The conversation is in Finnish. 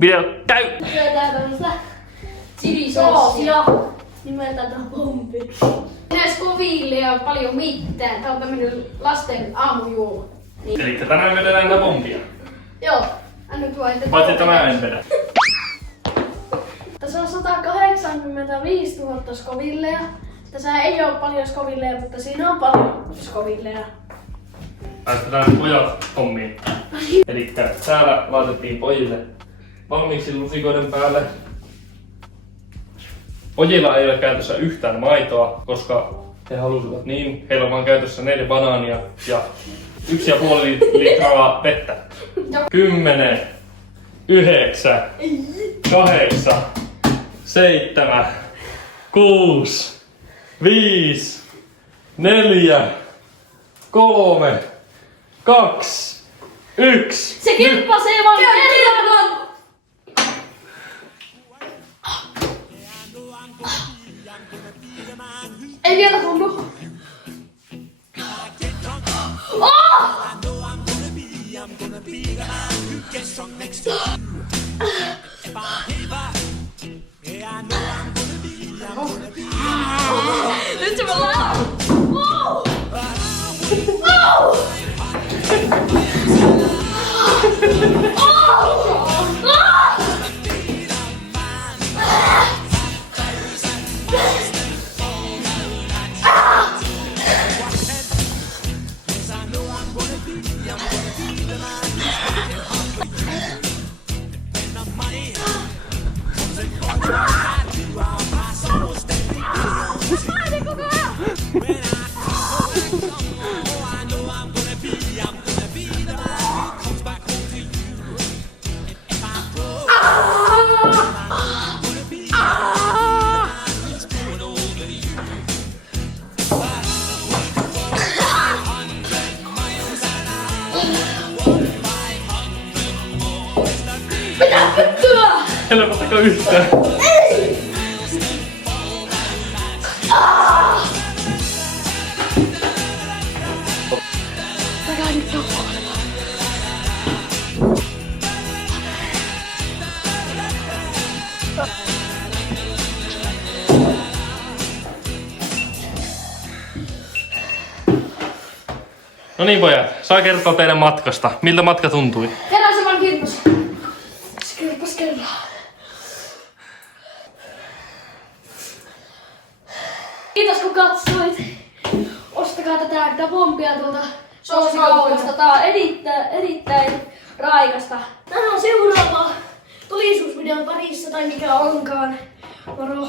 Video käy! Syötään tämmöstä chilisoosia nimeltä Dabombi. Näis koville ja paljon mitään. Tää on tämmönen lasten aamujuoma. Niin. Eli tänään vedetään Dabombia. Joo. Anna tuo, että Paitsi että mä en vedä. Tässä on 185 000 Scovilleja. Tässä ei oo paljon Scovilleja, mutta siinä on paljon Scovilleja. Päästetään pojat hommiin. Elikkä täällä laitettiin pojille valmiiksi lusikoiden päälle. Pojilla ei ole käytössä yhtään maitoa, koska he halusivat niin. Heillä on vaan käytössä 4 banaania ja 1,5 litraa vettä. 10, 9, 8, 7, 6, 5, 4, 3, 2, 1. Se kirppasee vaan kerran! Ei vielä tunnu. Nyt se vaan Helpottako yhtään? Ei! No niin pojat, saa kertoa teidän matkasta. Miltä matka tuntui? Kerran se vaan kirpas. Se kirpas kerran. Kiitos kun katsoit. Ostakaa tätä Dabombia tuolta soosikaupasta. Tää on erittäin raikasta. Nähdään seuraava todellisuusvideon parissa tai mikä onkaan. Moro!